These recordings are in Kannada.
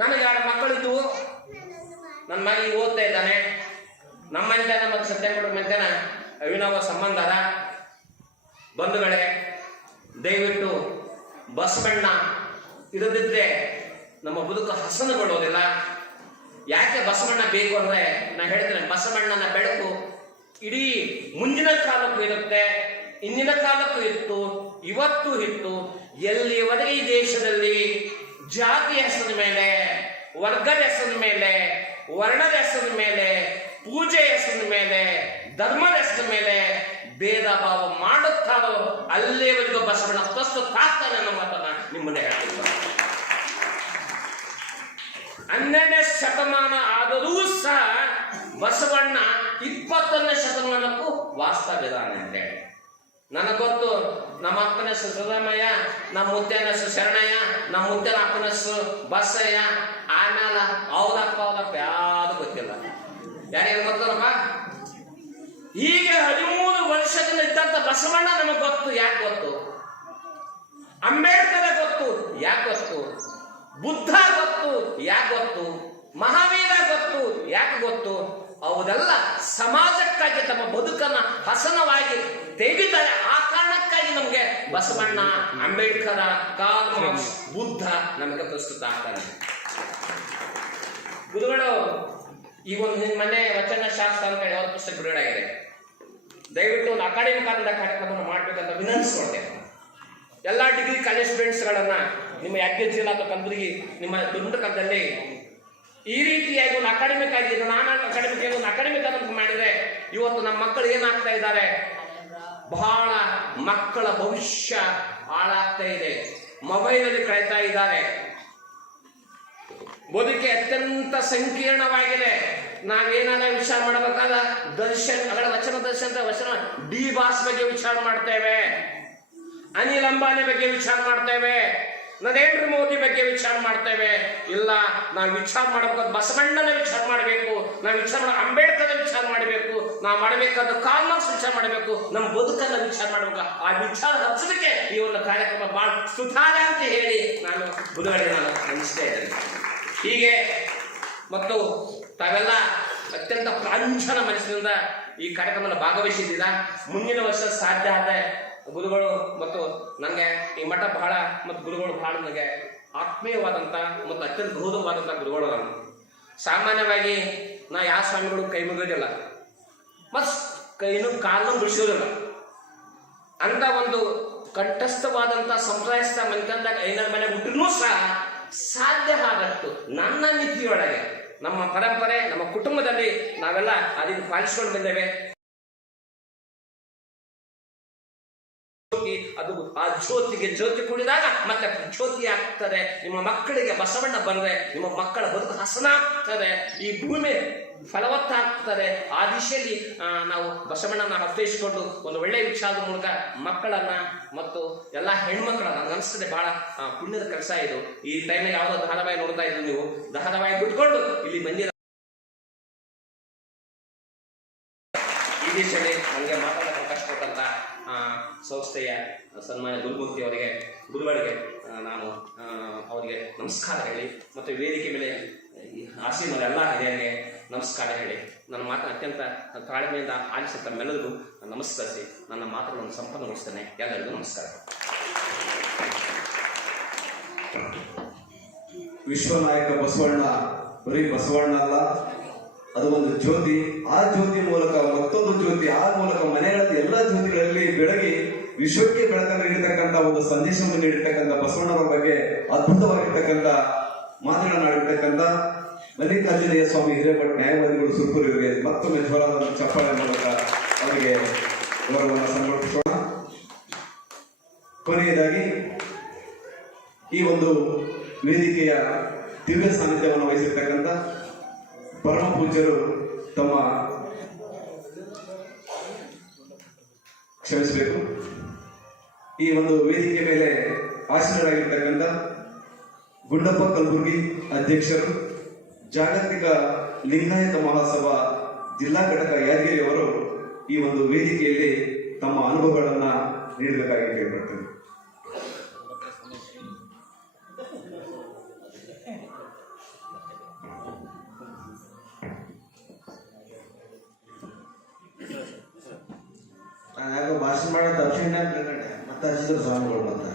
ನನಗೆ ಎರಡು ಮಕ್ಕಳಿದ್ದು? ನನ್ನ ಮಗ ಓದ್ತಾ ಇದ್ದಾನೆ. ನಮ್ಮ ಮನೆತನ ಮತ್ತು ಸತ್ಯಪುರ ಮನೆತನ ಅವಿನವ ಸಂಬಂಧ ಅದ. ಬಂಧುಗಳೇ, ದಯವಿಟ್ಟು ಬಸವಣ್ಣ ಇರದಿದ್ರೆ ನಮ್ಮ ಬದುಕು ಹಸನಗೊಳ್ಳೋದಿಲ್ಲ ಯಾಕೆ ಬಸವಣ್ಣ ಬೇಕು ಅಂದ್ರೆ ನಾ ಹೇಳ್ತೇನೆ ಬಸವಣ್ಣನ ಬೆಳಕು ಇಡೀ ಮುಂದಿನ ಕಾಲಕ್ಕೂ ಇರುತ್ತೆ, ಇಂದಿನ ಕಾಲಕ್ಕೂ ಇತ್ತು, ಇವತ್ತು ಇತ್ತು. ಎಲ್ಲಿಯವರೆಗೆ ಈ ದೇಶದಲ್ಲಿ ಜಾತಿ ಹೆಸರಿನ ಮೇಲೆ, ವರ್ಗದ ಹೆಸರಿನ ಮೇಲೆ, ವರ್ಣದ ಹೆಸರಿನ ಮೇಲೆ, ಪೂಜೆ ಹೆಸರಿನ ಮೇಲೆ, ಧರ್ಮದ ಹೆಸರಿನ ಮೇಲೆ ಭೇದ ಭಾವ ಮಾಡುತ್ತಾರೋ ಅಲ್ಲಿಯವರೆಗೂ ಬಸವಣ್ಣ ಪ್ರಸ್ತುತ ತಾಕ್ತಾನೆ ಅನ್ನೋ ಮಾತನ್ನ ನಿಮ್ಮನ್ನ ಹೇಳ್ತೀನಿ. ಹನ್ನೆರಡನೇ ಶತಮಾನ ಆದರೂ ಸಹ ಬಸವಣ್ಣ ಇಪ್ಪತ್ತೊಂದನೇ ಶತಮಾನಕ್ಕೂ ವಾಸ್ತವ್ಯದಾನೆ ಅಂತ ಹೇಳಿ ನನಗೊತ್ತು ಗೊತ್ತು, ನಮ್ಮ ಅಪ್ಪನ ಹೆಸರು ಸಿದ್ದರಾಮಯ್ಯ ನಮ್ಮ ಮುದ್ದೆನ ಹೆಸರು ಶರಣಯ್ಯ ನಮ್ಮ ಮುಂದೆ ಅಪ್ಪನಸ್ಸು ಬಸ್ಸಯ್ಯ ಆಮೇಲೆ ಹೌದಪ್ಪ ಹೌದಪ್ಪ ಯಾವುದು ಗೊತ್ತಿಲ್ಲ. ಯಾರಿಗೆ ಗೊತ್ತಲ್ಲಪ್ಪ ಹೀಗೆ ಹದಿಮೂರು ವರ್ಷದಿಂದ ಇದ್ದಂತ ಬಸವಣ್ಣ ನಮಗೆ ಗೊತ್ತು, ಯಾಕೆ ಗೊತ್ತು? ಅಂಬೇಡ್ಕರ್ ಗೊತ್ತು, ಯಾಕೆ ಗೊತ್ತು? ಬುದ್ಧ ಗೊತ್ತು, ಯಾಕೆ ಗೊತ್ತು? ಮಹಾವೀರ ಗೊತ್ತು, ಯಾಕೆ ಗೊತ್ತು? ಅವುದೆಲ್ಲ ಸಮಾಜಕ್ಕಾಗಿ ತಮ್ಮ ಬದುಕನ್ನ ಹಸನವಾಗಿ ತೆಗಿತಾರೆ ಆ ಕಾರಣಕ್ಕಾಗಿ ನಮಗೆ ಬಸವಣ್ಣ ಅಂಬೇಡ್ಕರ ಕಾಲ್ ಬುದ್ಧ ನಮಗೆ ಪ್ರಸ್ತುತ ಆಗ್ತಾರೆ. ಗುರುಗಳು ಈ ಒಂದು ನಿಮ್ಮ ಮನೆ ವಚನ ಶಾಸ್ತ್ರ ಅಂತ ಹೇಳಿ ಅವ್ರ ಪುಸ್ತಕ ಬಿಡುಗಡೆ ಆಗಿದೆ. ದಯವಿಟ್ಟು ಒಂದು ಅಕಾಡೆಮಿಕ್ ಆದ ಕಾರ್ಯಕ್ರಮವನ್ನು ಮಾಡಬೇಕಂತ ವಿನಂತಿಸ್ಕೊಳ್ತೇನೆ. ಎಲ್ಲ ಡಿಗ್ರಿ ಕಾಲೇಜ್ ಸ್ಟೂಡೆಂಟ್ಸ್ಗಳನ್ನ ನಿಮ್ಮ ಯಾದಗಿರಿ ಜಿಲ್ಲಾ ಅಥವಾ ಕಲಬುರಗಿ ನಿಮ್ಮ ದುಂಡಕದಲ್ಲಿ ಈ ರೀತಿಯಾಗಿ ಒಂದು ಅಕಾಡೆಮಿಕ್ ಆಗಿ ನಾನು ಅಕಾಡೆಮಿಕ್ ಆಗಿ ಒಂದು ಅಕಾಡೆಮಿಕ್ ಅಂತ ಮಾಡಿದ್ರೆ ಇವತ್ತು ನಮ್ಮ ಮಕ್ಕಳು ಏನಾಗ್ತಾ ಇದ್ದಾರೆ? ಬಹಳ ಮಕ್ಕಳ ಭವಿಷ್ಯ ಹಾಳಾಗ್ತಾ ಇದೆ. ಮೊಬೈಲ್ ಅಲ್ಲಿ ಕಳೀತಾ ಇದ್ದಾರೆ. ಬದುಕೆ ಅತ್ಯಂತ ಸಂಕೀರ್ಣವಾಗಿದೆ. ನಾವೇನಾದ ವಿಚಾರ ಮಾಡಬೇಕಾದ ದರ್ಶನ್, ಅದರ ವಚನ ದರ್ಶನ ವಚನ ಡಿ ಬಾಸ್ ಬಗ್ಗೆ ವಿಚಾರ ಮಾಡ್ತೇವೆ. ಅನಿಲ್ ಅಂಬಾನಿ ಬಗ್ಗೆ ವಿಚಾರ ಮಾಡ್ತೇವೆ. ನರೇಂದ್ರ ಮೋದಿ ಬಗ್ಗೆ ವಿಚಾರ ಮಾಡ್ತೇವೆ. ಇಲ್ಲ, ನಾವು ವಿಚಾರ ಮಾಡಬೇಕಾದ ಬಸವಣ್ಣನ ವಿಚಾರ ಮಾಡಬೇಕು. ನಾವು ವಿಚಾರ ಮಾಡ ಅಂಬೇಡ್ಕರ್ ವಿಚಾರ ಮಾಡಬೇಕು. ನಾವು ಮಾಡಬೇಕಾದ ಕಾಮರ್ಸ್ ವಿಚಾರ ಮಾಡಬೇಕು. ನಮ್ಮ ಬದುಕನ್ನ ವಿಚಾರ ಮಾಡಬೇಕು ಆ ವಿಚಾರ ಹಚ್ಚೋದಕ್ಕೆ ಈ ಒಂದು ಕಾರ್ಯಕ್ರಮ ಬಹಳ ಸುಧಾರ ಅಂತ ಹೇಳಿ ನಾನು ಬುಧವಾರ ನಾನು ಅನಿಸ್ತಾ ಇದ್ದೇನೆ. ಹೀಗೆ ಮತ್ತು ತಾವೆಲ್ಲ ಅತ್ಯಂತ ಪ್ರಾಂಶನ ಮನಸ್ಸಿನಿಂದ ಈ ಕಾರ್ಯಕ್ರಮದಲ್ಲಿ ಭಾಗವಹಿಸಿದ್ದೀರಾ? ಮುಂದಿನ ವರ್ಷ ಸಾಧ್ಯ ಆದ ಗುರುಗಳು ಮತ್ತು ನನಗೆ ಈ ಮಠ ಬಹಳ ಮತ್ತು ಗುರುಗಳು ಬಹಳ ನನಗೆ ಆತ್ಮೀಯವಾದಂಥ ಮತ್ತು ಅತ್ಯಂತ ಗೌರವವಾದಂಥ ಗುರುಗಳು ನಾನು ಸಾಮಾನ್ಯವಾಗಿ ನಾ ಯಾವ ಸ್ವಾಮಿಗಳು ಕೈ ಮುಗಿಯೋದಿಲ್ಲ ಮತ್ ಕೈನು ಕಾಲನ್ನು ಮುಗಿಸೋದಿಲ್ಲ ಅಂತ ಒಂದು ಕಂಠಸ್ಥವಾದಂಥ ಸಂಪ್ರದಾಯಸ್ಥ ಮನೆತನದಾಗ ಐನರ ಮನೆ ಹುಟ್ಟಿನೂ ಸಹ ಸಾಧ್ಯ ಆದಷ್ಟು ನನ್ನ ಮಿತಿಯೊಳಗೆ ನಮ್ಮ ಪರಂಪರೆ, ನಮ್ಮ ಕುಟುಂಬದಲ್ಲಿ ನಾವೆಲ್ಲ ಅದನ್ನು ಪಾಲಿಸ್ಕೊಂಡು ಬಂದೇವೆ. ಅದು ಆ ಜ್ಯೋತಿಗೆ ಜ್ಯೋತಿ ಕುಡಿದಾಗ ಮತ್ತೆ ಜ್ಯೋತಿ ಆಗ್ತಾರೆ. ನಿಮ್ಮ ಮಕ್ಕಳಿಗೆ ಬಸವಣ್ಣ ಬಂದ್ರೆ ನಿಮ್ಮ ಮಕ್ಕಳ ಬದುಕು ಹಸನಾಗ್ತದೆ ಈ ಭೂಮಿ ಫಲವತ್ತಾಗ್ತದೆ. ಆ ದಿಶೆಯಲ್ಲಿ ನಾವು ಬಸವಣ್ಣನ ಅರ್ಥೈಸಿಕೊಂಡು ಒಂದು ಒಳ್ಳೆಯ ವಿಚಾರದ ಮೂಲಕ ಮಕ್ಕಳನ್ನ ಮತ್ತು ಎಲ್ಲ ಹೆಣ್ಮಕ್ಳನ್ನ ಅನಿಸ್ತದೆ ಬಹಳ ಪುಣ್ಯದ ಕೆಲಸ ಇದು. ಈ ಟೈಮ್ ಯಾವುದೋ ಧಾರಾವಾಹಿ ನೋಡ್ತಾ ಇದ್ರು ನೀವು. ಧಾರಾವಾಹಿ ಬಿಟ್ಕೊಂಡು ಇಲ್ಲಿ ಬಂದಿರ ಈ ದಿಶೆಯಲ್ಲಿ ನನಗೆ ಆ, ಸಂಸ್ಥೆಯ ಸನ್ಮಾನ್ಯ ಗುರುಮೂರ್ತಿ ಅವರಿಗೆ ಗುರುಗಳಿಗೆ ನಾನು ಅವರಿಗೆ ನಮಸ್ಕಾರ ಹೇಳಿ, ಮತ್ತು ವೇದಿಕೆ ಮೇಲೆ ಈ ಆಸೀನರ ಎಲ್ಲ ಹಿರಿಯರಿಗೆ ನಮಸ್ಕಾರ ಹೇಳಿ. ನನ್ನ ಮಾತನ್ನು ಅತ್ಯಂತ ತಾಳ್ಮೆಯಿಂದ ಆಲಿಸಿ ತಮ್ಮೆಲ್ಲರಿಗೂ ನಮಸ್ಕರಿಸಿ, ನನ್ನ ಮಾತುಗಳನ್ನು ಸಂಪನ್ನಗೊಳಿಸ್ತೇನೆ ಎಲ್ಲರಿಗೂ ನಮಸ್ಕಾರ. ವಿಶ್ವನಾಯಕ ಬಸವಣ್ಣ, ಬರೀ ಬಸವಣ್ಣ ಅಲ್ಲ ಅದು ಒಂದು ಜ್ಯೋತಿ. ಆ ಜ್ಯೋತಿ ಮೂಲಕ ಮತ್ತೊಂದು ಜ್ಯೋತಿ, ಆ ಮೂಲಕ ಮನೆಗಳಲ್ಲಿ ಎಲ್ಲ ಜ್ಯೋತಿಗಳಲ್ಲಿ ಬೆಳಗಿ ವಿಶ್ವಕ್ಕೆ ಬೆಳಕನ್ನು ನೀಡತಕ್ಕಂಥ ಒಂದು ಸಂದೇಶವನ್ನು ನೀಡಿರ್ತಕ್ಕಂಥ ಬಸವಣ್ಣನ ಬಗ್ಗೆ ಅದ್ಭುತವಾಗಿರ್ತಕ್ಕಂಥ ಮಾತುಗಳನ್ನು ಆಡಿರ್ತಕ್ಕಂಥ ಮಲ್ಲಿಕಾರ್ಜುನಯ್ಯ ಸ್ವಾಮಿ ಹಿರೇಮಠ ನ್ಯಾಯವಾದಿಗಳು ಸುರ್ಪುರ್ ಇವರಿಗೆ ಮತ್ತೊಮ್ಮೆ ಜ್ವರದ ಚಪ್ಪಾಳೆ ಮೂಲಕ ಅವರಿಗೆ ಗೌರವವನ್ನು ಸಮರ್ಪಿಸೋಣ ಕೊನೆಯದಾಗಿ ಈ ಒಂದು ವೇದಿಕೆಯ ದಿವ್ಯ ಸಾನ್ನಿಧ್ಯವನ್ನು ವಹಿಸಿರ್ತಕ್ಕಂಥ ಪರಮ ಪೂಜ್ಯರು ತಮ್ಮ ಕ್ಷಮಿಸಬೇಕು. ಈ ಒಂದು ವೇದಿಕೆ ಮೇಲೆ ಆಸೀನರಾಗಿರ್ತಕ್ಕಂಥ ಗುಂಡಪ್ಪ ಕಲಬುರ್ಗಿ ಅಧ್ಯಕ್ಷರು, ಜಾಗತಿಕ ಲಿಂಗಾಯತ ಮಹಾಸಭಾ ಜಿಲ್ಲಾ ಘಟಕ ಯಾದಗಿರಿಯವರು ಈ ಒಂದು ವೇದಿಕೆಯಲ್ಲಿ ತಮ್ಮ ಅನುಭವಗಳನ್ನು ನೀಡಬೇಕಾಗಿ ಕೇಳ್ಕೊಳ್ತೇನೆ. ಭಾಷಣ ಮಾಡೋ ತಕ್ಷಣ ತಿಳ್ಕೊಂಡೆ ಮತ್ತಾಜಿದ್ರು ಸ್ವಾಮಿಗಳು ಮತ್ತೆ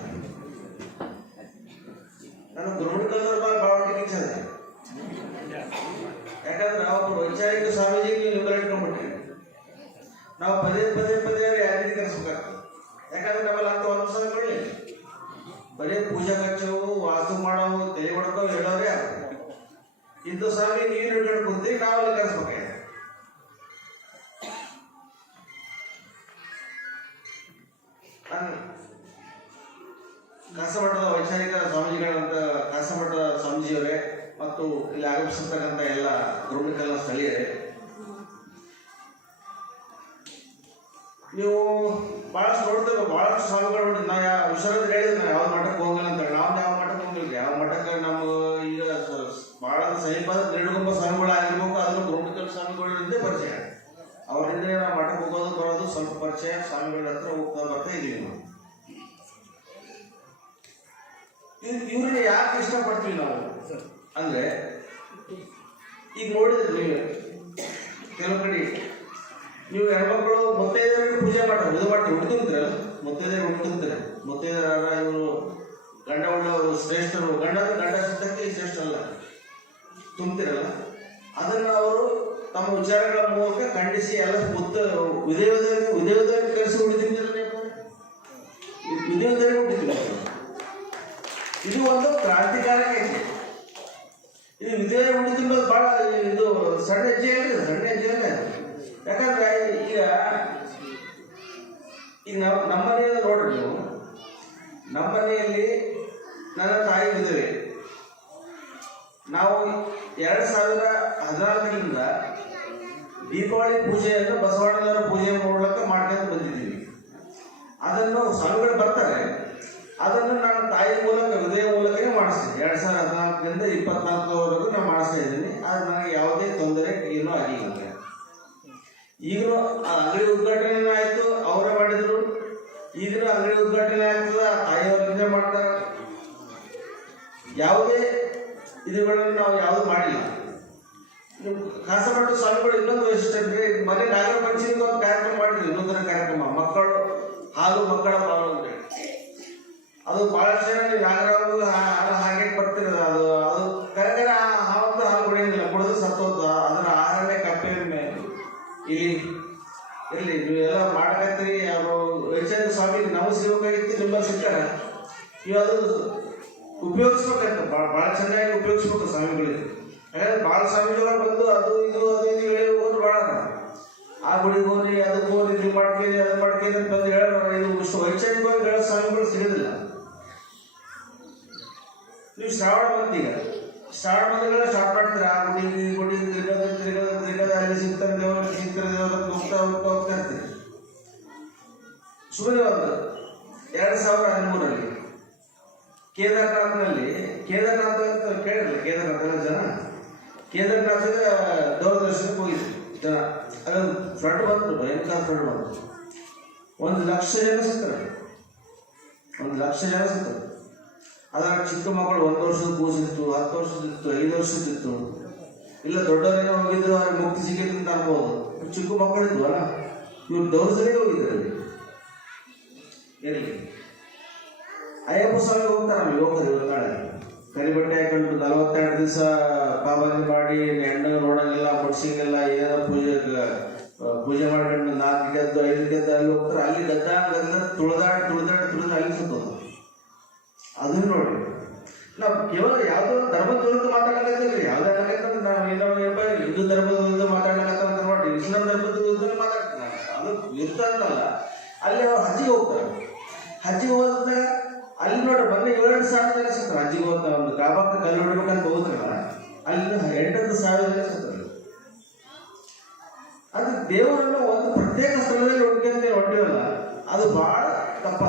ಬಹಳ ಸಮೀಪ ನೇಡುಗೊಂಬ ಸ್ವಾಮಿಗಳು ಆಗಿರ್ಬೇಕು ಅದ್ರ ಗುರುಮಿಕಲ್ ಸ್ವಾಮಿಗಳಿಂದ ಪರಿಚಯ. ಅವರಿಂದ ನಾವು ಮಠಕ್ಕೆ ಹೋಗೋದು ಬರೋದು ಸ್ವಲ್ಪ ಪರಿಚಯ ಸ್ವಾಮಿಗಳ ಹತ್ರ ಹೋಗ್ತಾ ಬರ್ತಾ ಇದೀವಿ ನಾವು. ಇವ್- ಇವ್ರನ್ನ ಯಾಕೆ ಇಷ್ಟಪಡ್ತೀವಿ ನಾವು? ಅಂದ್ರೆ, ಈಗ ನೋಡಿದ್ರಿ ಕೆಲವು ಕಡೆ ನೀವು ಹೆಣ್ಮಕ್ಳು ಮುತ್ತೈದರಿಗೆ ಪೂಜೆ ಮಾಡ್ತಾರೆ, ಇದು ಮಾಡಿ ಹುಡ್ಕೊಂತಾರೆ ಮುತ್ತೈದರಿಗೆ ಹುಡ್ಕೊಂತಾರೆ ಮುತ್ತೈದರ ಇವರು ಗಂಡ ಒಳ್ಳೆಯವರು, ಶ್ರೇಷ್ಠರು, ಗಂಡ ಗಂಡ ಸಿದ್ಧಕ್ಕೆ ಶ್ರೇಷ್ಠ ಅಲ್ಲ ತುಂಬ್ತಿರಲ್ಲ? ಅದನ್ನು ಅವರು ತಮ್ಮ ವಿಚಾರಗಳ ಮೂಲಕ ಖಂಡಿಸಿ ಎಲ್ಲ ಮುತ್ತ ವಿಧೇ ವಿಧೇಯದಲ್ಲಿ ಕರೆಸಿ ಹುಡುಕಿದ್ರೆ ವಿಧೇಯದಲ್ಲಿ ಹುಡುಕಿಲ್ಲ ಇದು ಒಂದು ಕ್ರಾಂತಿಕಾರಕ ಇದು ವಿಧೇಯ ಹುಡುಕಿಂಬದು ಬಹಳ ಇದು ಸಣ್ಣ ಹೆಜ್ಜೆ ಅಲ್ಲ ಸಣ್ಣ ಹೆಜ್ಜೆ ಅಲ್ಲ. ಯಾಕಂದ್ರೆ ಈಗ ಈಗ ನಾವು ನಮ್ಮ ಮನೆಯಲ್ಲಿ ನೋಡ್ರಿ ನೀವು. ನಮ್ಮ ಮನೆಯಲ್ಲಿ ನನ್ನ ತಾಯಿ ವಿಧವೆ ನಾವು ಎರಡು ಸಾವಿರ ಹದಿನಾಲ್ಕರಿಂದ ದೀಪಾವಳಿ ಪೂಜೆಯನ್ನು ಬಸವಣ್ಣನವರ ಪೂಜೆ ಮೂಲಕ ಮಾಡ್ಕೊಂಡು ಬಂದಿದ್ದೀವಿ. ಅದನ್ನು ಸ್ವಾಮಿಗಳು ಬರ್ತಾರೆ. ಅದನ್ನು ನಾನು ತಾಯಿ ಮೂಲಕ, ಹೃದಯ ಮೂಲಕನೇ ಮಾಡಿಸ್ತೀನಿ. ಎರಡು ಸಾವಿರದ ಹದಿನಾಲ್ಕರಿಂದ ಇಪ್ಪತ್ನಾಲ್ಕವರೆಗೂ ನಾನು ಮಾಡಿಸ್ತಾ ಇದ್ದೀನಿ. ಆದ್ರೆ ನನಗೆ ಯಾವುದೇ ತೊಂದರೆ ಏನೂ ಆಗಿಲ್ಲ. ಈಗಲೂ ಅಂಗಡಿ ಉದ್ಘಾಟನೆ ಆಯಿತು, ಅವರೇ ಮಾಡಿದ್ರು. ಈಗಲೂ ಅಂಗಡಿ ಉದ್ಘಾಟನೆ ಆಗ್ತದ, ತಾಯಿಯವರಿಂದ ಮಾಡ್ತಾರೆ. ಯಾವುದೇ ಇದುಗಳನ್ನು ನಾವು ಯಾವುದು ಮಾಡಿಲ್ಲ. ನೀವು ಸ್ವಾಮಿಗಳು ಇನ್ನೊಂದು ವೈಶಿಷ್ಟ್ಯ ಅಂದ್ರೆ ಮನೆ ನಾಗರ ಪಂಚಾಯತ್ ಒಂದು ಕಾರ್ಯಕ್ರಮ ಮಾಡಿದ್ವಿ, ನೂತನ ಕಾರ್ಯಕ್ರಮ, ಮಕ್ಕಳು ಹಾಲು ಮಕ್ಕಳ ಪಾಲು ಅಂತ. ಅದು ಬಹಳಷ್ಟು ಚೆನ್ನಾಗಿ ನಾಗರ ಹಾಗೆ ಬರ್ತಿರೋದು ಅದು ಅದು ಕರೆಕ್ಟಾಗಿ ಹಾಲು ಹಾಲು ಕುಡಿಯೋದಿಲ್ಲ, ಕುಡಿದು ಸತ್ತೋದ. ಅದರ ಆಹಾರನೇ ಕಪ್ಪೆ ಇಲ್ಲಿ ಇರ್ಲಿ ನೀವೆಲ್ಲ ಮಾಡಕತ್ತೀರಿ ಅವರು ಹೆಚ್ಚಿನ ಸ್ವಾಮಿ ನಾವು ಸಿಗಬೇಕಾಗಿತ್ತು ನಿಮ್ಮಲ್ಲಿ ಸಿಗ್ತಾರೆ? ಅದು ಉಪಯೋಗಿಸ್ಬೇಕಾಯ್ತು. ಭಾಳ ಭಾಳ ಚೆನ್ನಾಗಿ ಉಪಯೋಗಿಸ್ಬೇಕು ಸ್ವಾಮಿಗಳಿಗೆ. ಯಾಕಂದ್ರೆ ಭಾಳ ಸ್ವಾಮಿಗಳು ಬಂದು ಅದು ಇದು ಅದು ಇದು ಹೇಳಿ ಹೋದ್ರು ಭಾಳ ಆ ಗುಡಿಗೆ ಹೋಗ್ರಿ, ಅದಕ್ಕೆ ಹೋಗ್ರಿ, ಇದು ಮಾಡ್ಕೇರಿ, ಅದು ಮಾಡ್ಕೇರಿ ಅಂತ ಬಂದು ಹೇಳೋಣ ಇದು ಇಷ್ಟು ವೈಚಾರಿಕವಾಗಿ ಹೇಳೋ ಸ್ವಾಮಿಗಳು ಸಿಗೋದಿಲ್ಲ. ನೀವು ಶ್ರಾವಣ ಬಂತೀಗ ಶ್ರಾವಣ ಬಂದಾಗ ಸ್ಟಾರ್ಟ್ ಮಾಡ್ತೀರಾ? ಆ ಗುಡಿ, ಈ ಗುಡಿ ತಿರ್ಗದ ತಿರ್ಗದ ತಿರ್ಗದ, ಅಲ್ಲಿ ಸಿಗ್ತಾರೆ ದೇವರು ಸಿಗ್ತಾರೆ ದೇವರು ಹೋಗ್ತಾ ಹೋಗ್ತಾ ಹೋಗ್ತಾ ಇರ್ತೀರಿ. ಸುಮ್ಮನೆ ಒಂದು ಎರಡು ಸಾವಿರದ ಹದಿಮೂರರಲ್ಲಿ ಕೇದಾರ್ನಾಥ್ನಲ್ಲಿ ಕೇದಾರ್ನಾಥ ಅಂತ ಕೇಳಿರಲ್ಲ ಕೇದಾರ್ನಾಥ ಜನ? ಕೇದಾರನಾಥ ದೂರದರ್ಶನಕ್ಕೆ ಹೋಗಿದ್ರು ಜನ. ಅದೊಂದು ಫ್ಲಡ್ ಬಂತು, ಭಯಂಕರ ಫ್ಲಡ್ ಬಂತು. ಒಂದು ಲಕ್ಷ ಜನ ಸಿಗ್ತಾರೆ. ಒಂದು ಲಕ್ಷ ಜನ ಸಿಗ್ತಾರೆ. ಅದಾಗ ಚಿಕ್ಕ ಮಕ್ಕಳು ಒಂದು ವರ್ಷದ ಕೂಸಿತ್ತು ಹತ್ತು ವರ್ಷದಿತ್ತು ಐದು ವರ್ಷದಿತ್ತು ಇಲ್ಲ ದೊಡ್ಡವರೇನೋ ಹೋಗಿದ್ರು, ಅವ್ರಿಗೆ ಮುಕ್ತಿ ಸಿಕ್ಕಿತ್ತು ಅಂತ ಅನ್ಬೋದು. ಚಿಕ್ಕ ಮಕ್ಕಳಿದ್ವಲ್ಲ, ಇವ್ರು ದೌರ್ಜನ್ಯ ಹೋಗಿದ್ರು ಅಲ್ಲಿ. ಇರಲಿ ಅಯ್ಯಪ್ಪ ಸ್ವಾಮಿ ಹೋಗ್ತಾರೆ ನಮ್ಮ ಯುವಕರು ಇವತ್ತು ನಾಳೆ ಕರಿಬಟ್ಟೆ ಹಾಕೊಂಡು ನಲವತ್ತೆರಡು ದಿವಸ ಪಾಬಂದಿ ಮಾಡಿ ಹೆಣ್ಣು ನೋಡಂಗಿಲ್ಲ ಬಡ್ಸಂಗಿಲ್ಲ ಏನೋ ಪೂಜೆ ಪೂಜೆ ಮಾಡ್ಕೊಂಡು ನಾಲ್ಕು ಗೆದ್ದು ಐದು ಗೆದ್ದು ಅಲ್ಲಿ ಹೋಗ್ತಾರೆ. ಅಲ್ಲಿ ಗದ್ದ ಗದ್ದ ತುಳಿದಾಡಿ ತುಳಿದಾಡಿ ತುಳಿದು ಅಲ್ಲಿ ಸುತ್ತೋದು ಅದನ್ನ ನೋಡಿ ನಾವು ಕೇವಲ ಯಾವುದೋ ಧರ್ಮ ವಿರುದ್ಧ ಮಾತಾಡಕತ್ತಿಲ್ಲ ಯಾವ್ದು ಅನ್ನಕತ್ತ ನಾವು ಏನೋ ಏನಪ್ಪ ಹಿಂದೂ ಧರ್ಮದ ಮಾತಾಡಕತ್ತ ಅಂತ ನೋಡಿ ಇಸ್ಲಾಂ ಧರ್ಮದ ವಿರುದ್ಧ ಮಾತಾಡ್ತಾರೆ ಅದು ವಿರುದ್ಧ ಅಲ್ಲಿ ಅವ್ರು ಹಜ್ಜಿಗೆ ಹೋಗ್ತಾರೆ ಹಜ್ಜಿಗೆ ಹೋದಾಗ ಅಲ್ಲಿ ನೋಡ್ರಿ ಮೊನ್ನೆ ಏಳು ಸಾವಿರದಲ್ಲಿ ಜನ ಸಿಗ್ತಾರೆ ಹೋದ ಒಂದು ಕಾಬಾಕ್ಕೆ ಕಲ್ಲು ಹೊಡಿಬೇಕಂತ ಹೋದ್ರಲ್ಲ ಅಲ್ಲಿ ಎಂಟತ್ತು ಸಾವಿರ ಜನ ಸಿಗ್ತಾರೆ ಅದು ದೇವರನ್ನು ಒಂದು ಪ್ರತ್ಯೇಕ ಸ್ಥಳದಲ್ಲಿ ಹುಡುಕಂತ ಹೊಟ್ಟಿವಲ್ಲ ಅದು ಬಹಳ ತಪ್ಪ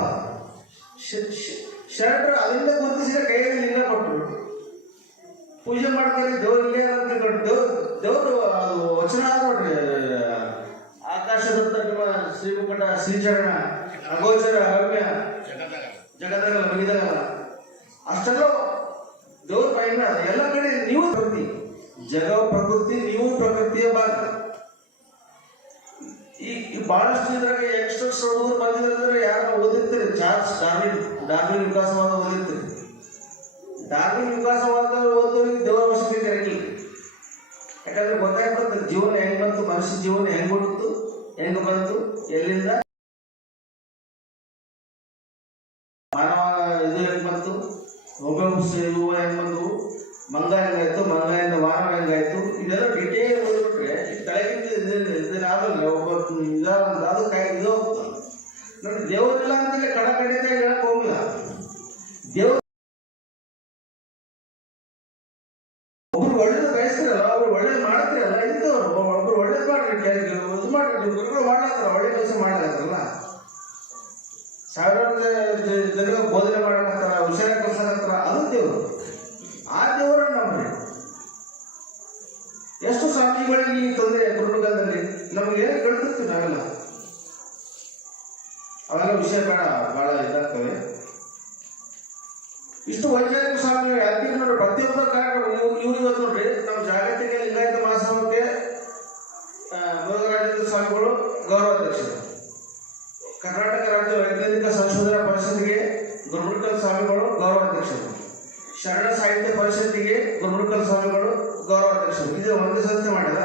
ಶರಣರು ಅಲ್ಲಿಂದ ಗುರುತಿಸಿದ ಕೈಯಲ್ಲಿ ಲಿಂಗ ಕೊಟ್ಟರು. ಪೂಜೆ ಮಾಡ್ತಾರೆ, ದೇವ್ರ ಇಲ್ಲೇ ಅಂತ ದೇವ್ರು, ದೇವರು ಅದು ವಚನ ನೋಡ್ರಿ ಆಕಾಶದತ್ತ ನಿಮ್ಮ ಶ್ರೀಮುಖಟ ಶ್ರೀಚರಣ, ಅಗೋಚರ ರಮ್ಯ ಜಗದಾಗ ಮನಿದಾಗಲ್ಲ ಅಷ್ಟೆಲ್ಲ ದೇವ್ರ ಎಲ್ಲ ಕಡೆ ನೀವು ಪ್ರಕೃತಿ. ಜಗ ಪ್ರಕೃತಿ, ನೀವು ಪ್ರಕೃತಿಯ ಭಾಗ. ಈ ಬಹಳಷ್ಟು ಇದ್ರಾಗ ಯಂಗ್ಸ್ಟರ್ಸ್ ಹುಡುಗರು ಬಂದಿದ್ರೆ ಯಾರು ಓದಿರ್ತೀರಿ? ಚಾರ್ಲ್ಸ್ ಡಾರ್ವಿನ್ ಡಾರ್ವಿನ್ ವಿಕಾಸವಾದ ಓದಿರ್ತೀರಿ. ಡಾರ್ವಿನ್ ವಿಕಾಸವಾದ ಓದೋರಿಗೆ ದೇವರ ವಸತಿ ಕರೆಗಿಲ್ಲ ಯಾಕಂದ್ರೆ ಗೊತ್ತಾಗ್ತದೆ ಜೀವನ ಹೆಂಗ್ ಬಂತು, ಮನುಷ್ಯ ಜೀವನ ಹೆಂಗ್ ಹುಟ್ಟಿತು ಹೆಂಗ್ ಬಂತು, ಎಲ್ಲಿಂದ? Wow. ವೈಚಾರಿಕ ನೀವು ಯಾದಗಿರಿ ನೋಡಿ ಪ್ರತಿಯೊಂದು ಕಾರ್ಯಕ್ರಮ ಇವ್ರು ಇವತ್ತು ನೋಡ್ರಿ, ನಮ್ಮ ಜಾಗತಿಕ ಲಿಂಗಾಯತ ಮಹಾಸಭಕ್ಕೆ ಮುರುಘರಾಜೇಂದ್ರ ಸ್ವಾಮಿಗಳು ಗೌರವಾಧ್ಯಕ್ಷರು ಕರ್ನಾಟಕ ರಾಜ್ಯ ವೈಜ್ಞಾನಿಕ ಸಂಶೋಧನಾ ಪರಿಷತ್ತಿಗೆ ಗುರುಮುಟ್ಕಲ್ ಸ್ವಾಮಿಗಳು ಗೌರವಾಧ್ಯಕ್ಷರು ಶರಣ ಸಾಹಿತ್ಯ ಪರಿಷತ್ತಿಗೆ ಗುರುಮುಟ್ಕಲ್ ಸ್ವಾಮಿಗಳು ಗೌರವಾಧ್ಯಕ್ಷರು ಇದು ಒಂದು ಸಂಸ್ಥೆ ಮಾಡಿದ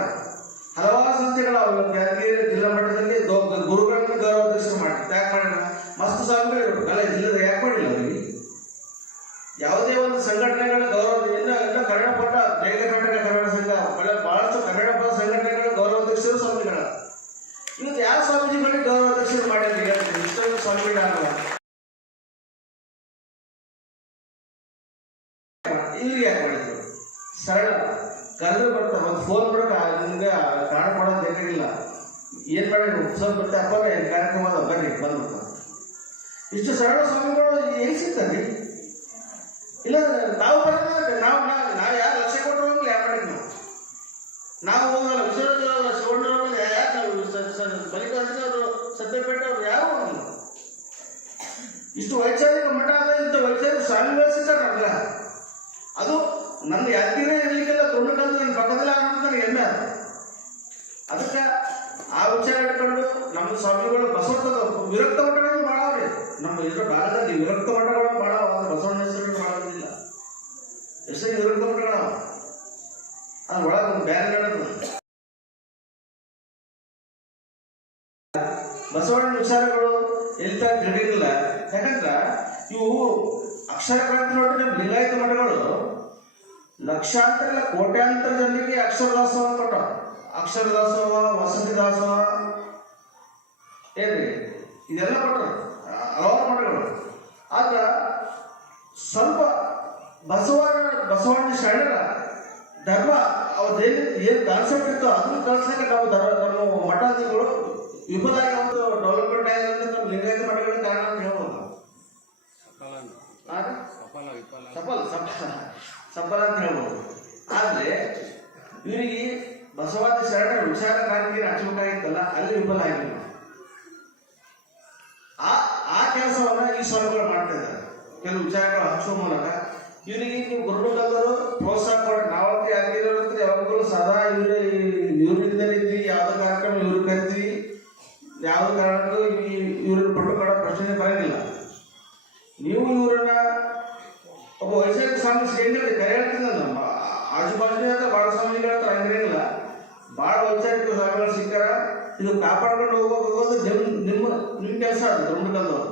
ಹಲವಾರು ಸಂಸ್ಥೆಗಳ ಯಾದಗಿರಿ ಜಿಲ್ಲಾ ಮಟ್ಟದಲ್ಲಿ ಗೌ- ಗುರುಗಳನ್ನ ಗೌರವಾಧ್ಯಕ್ಷರು ಮಾಡಿ ಯಾಕೆ ಮಾಡಿಲ್ಲ ಮಸ್ತ್ ಸ್ವಾಮಿಗಳು ಇರ್ಬೇಕು ಅಲ್ಲ ಜಿಲ್ಲದ ಯಾಕೆ ಮಾಡಿಲ್ಲ ಅವರಿಗೆ ಯಾವುದೇ ಒಂದು ಸಂಘಟನೆಗಳ ಗೌರವ ಇನ್ನ ಇನ್ನ ಕನ್ನಡ ಪಟ್ಟ ಜಯ ಕರ್ನಾಟಕ ಕನ್ನಡ ಸಂಘ ಬಹಳ- ಬಹಳಷ್ಟು ಕನ್ನಡ ಪದ ಸಂಘಟನೆಗಳ ಗೌರವಾಧ್ಯಕ್ಷರು ಸ್ವಾಮಿಗಳ ಇವತ್ತು ಯಾವ ಸ್ವಾಮೀಜಿಗಳಿಗೆ ಗೌರವಾಧ್ಯಕ್ಷರು ಮಾಡ್ಯಾರ ಹೇಳ್ತೀನಿ ಇಷ್ಟೊಂದು ಸ್ವಾಮಿಗಳಾಗಲ್ಲ ಇವ್ರಿಗೆ ಯಾಕೆ ಮಾಡಿದ್ರು ಸರಳ ಕರೆದ್ರೆ ಬರ್ತಾರೆ ಒಂದು ಫೋನ್ ಬಿಡಕ ನಿಮ್ಗೆ ಕಾರಣ ಮಾಡೋದು ಬೇಕಾಗಿಲ್ಲ ಏನ್ ಮಾಡಿ ಅಪ್ಪ ಏನ್ ಕಾರ್ಯಕ್ರಮ ಅದ ಬರ್ರಿ ಬಂದ್ಬಿಡ್ತಾರೆ ಇಷ್ಟು ಸರಳ ಸ್ವಾಮಿಗಳು ಹೆಂಗ್ ಸಿಗ್ತಾರೆ? ಇಲ್ಲ, ನಾವು ಬರೋದ್ರೆ ನಾವು ನಾವು ಯಾರು ಲಕ್ಷ ಕೊಟ್ಟರು ಅಂದ್ರೆ ಯಾರು ಮಾಡಿದ್ವಿ ನಾವು. ನಾವು ಹೋಗಲ್ಲ ವಿಶ್ವನಾಥ್ ಶಿವಣ್ಣವ್ರು ಯಾರು ನಾವು ಮಲ್ಲಿಕಾರ್ಜುನವರು ಸತ್ಯಪೇಟೆ ಅವರು ಯಾರು? ಇಷ್ಟು ವೈಚಾರಿಕ ಮಠ ಅದ ಇಂಥ ವೈಚಾರಿಕ ಸ್ವಾಮಿಗಳು ಸಿಗ್ತಾರಲ್ಲ ಅದು ನನ್ನ ಯಾತಿರೇ ಇರಲಿಕ್ಕೆಲ್ಲ, ತೊಂಡು ನನ್ನ ಪಕ್ಕದಲ್ಲ ಅನ್ನೋದು ನನಗೆ ಹೆಮ್ಮೆ ಅದು. ಅದಕ್ಕೆ ಆ ವಿಚಾರ ಇಟ್ಕೊಂಡು ನಮ್ಮ ಸ್ವಾಮಿಗಳು ಬಸವಣ್ಣದ ವಿರಕ್ತ ಮಠಗಳು ಭಾಳ ಅವ್ರಿ. ನಮ್ಮ ಇದ್ರ ಭಾರತದಲ್ಲಿ ವಿರಕ್ತ ಮಠಗಳು ಭಾಳ ಬಸವಣ್ಣ ಹೆಸರು ಮಾಡೋದಿಲ್ಲ. ಎಷ್ಟೇ ವಿರಕ್ತ ಮಠಗಳು. ಅದ್ರ ಒಳಗೆ ಒಂದು ಬೇರೆ ಬಸವಣ್ಣ ವಿಚಾರಗಳು ಎಲ್ಲಿ ತನಕ ಹಿಡಿದಿಲ್ಲ ಯಾಕಂದ್ರ ಇವು ಅಕ್ಷರ ಕ್ರಾಂತಿ ನೋಡಿ ನಮ್ಮ ಲಿಂಗಾಯತ ಮಠಗಳು ಲಕ್ಷಾಂತರ ಕೋಟ್ಯಾಂತರ ಜನರಿಗೆ ಅಕ್ಷರ ದಾಸೋಹ ಕೊಟ್ಟ ಅಕ್ಷರ ದಾಸೋಹ ವಸತಿ ದಾಸೋಹ ಏನ್ರಿ? ಇದೆಲ್ಲ ಕೊಟ್ಟರು ಹಲವಾರು ಮಠಗಳು ಆದ್ರ ಸ್ವಲ್ಪ ಬಸವಣ್ಣ ಬಸವಣ್ಣ ಶರಣರ ಧರ್ಮ ಅವ್ರದ್ದೇನು ಏನು ಕಾನ್ಸೆಪ್ಟ್ ಇತ್ತು ಅದನ್ನು ಕಳ್ಸಕ್ಕೆ ನಾವು ಧರ್ಮ, ನಮ್ಮ ಮಠಾಧಿಗಳು ವಿಫಲಾಗಿ ಒಂದು ಡೆವಲಪ್ಮೆಂಟ್ ಆಗಿದೆ ನಮ್ಮ ಲಿಂಗಾಯತ ಮಠಗಳಿಗೆ ಕಾರಣ ಅಂತ ಹೇಳ್ಬೋದು. ಸಫಲ ಸಫಲ ಅಂತ ಹೇಳ್ಬೋದು. ಆದ್ರೆ, ಇವರಿಗೆ ಬಸವಾದಿ ಶರಣ ವಿಚಾರ ಕ್ರಾಂತಿಗೆ ಹಚ್ಚಬೇಕಾಗಿತ್ತಲ್ಲ ಅಲ್ಲಿ ವಿಫಲ ಆಗಿಲ್ಲ ಆ ಆ ಕೆಲಸವನ್ನ ಈ ಸ್ವಾಮಿಗಳು ಮಾಡ್ತಾ ಇದ್ದಾರೆ. ಕೆಲವು ವಿಚಾರಗಳು ಹಚ್ಚುವ ಮೂಲಕ ಇವರಿಗೆ ನೀವು ಗುರುಗಳಲ್ಲರೂ ಪ್ರೋತ್ಸಾಹ ಕೊಡಿ ನಾವಂತೂ ಯಾರಿಗಿರೋರಂತ ಯಾವಾಗಲೂ ಸದಾ ಇವರೇ ಇವ್ರಿಂದಲೇ ಇದ್ವಿ ಯಾವ್ದು ಕಾರ್ಯಕ್ರಮ ಇವ್ರು ಕರಿತೀವಿ ಯಾವ ಕಾರಣಕ್ಕೂ ಇವ್ರನ್ನ ಬಿಟ್ಟು ಕೊಡೋ ಪ್ರಶ್ನೆ ಬರಂಗಿಲ್ಲ ನೀವು ಇವರನ್ನ ಒಬ್ಬ ವೈಶಾಖ ಸ್ವಾಮಿ ಶ್ರೇಣಿಯಲ್ಲಿ ಕರೆ ಹೇಳ್ತಿದ್ದ ನಮ್ಮ ಆಜು ಬಾಜು ಅಂತ ಭಾಳ ಸ್ವಾಮಿಗಳ ಹತ್ರ ಹಂಗಿರಂಗಿಲ್ಲ ಭಾಳ ವೈಚಾರಿಕ ಸಹಕಾರ ಸಿಕ್ಕಾರ ಇದು ಕಾಪಾಡ್ಕೊಂಡು ಹೋಗೋದು ನಿಮ್ಮ ನಿಮ್ಮ ನಿಮ್ಮ ಕೆಲಸ ಅದು ದುಂಡಕಲ್ದವ್ರು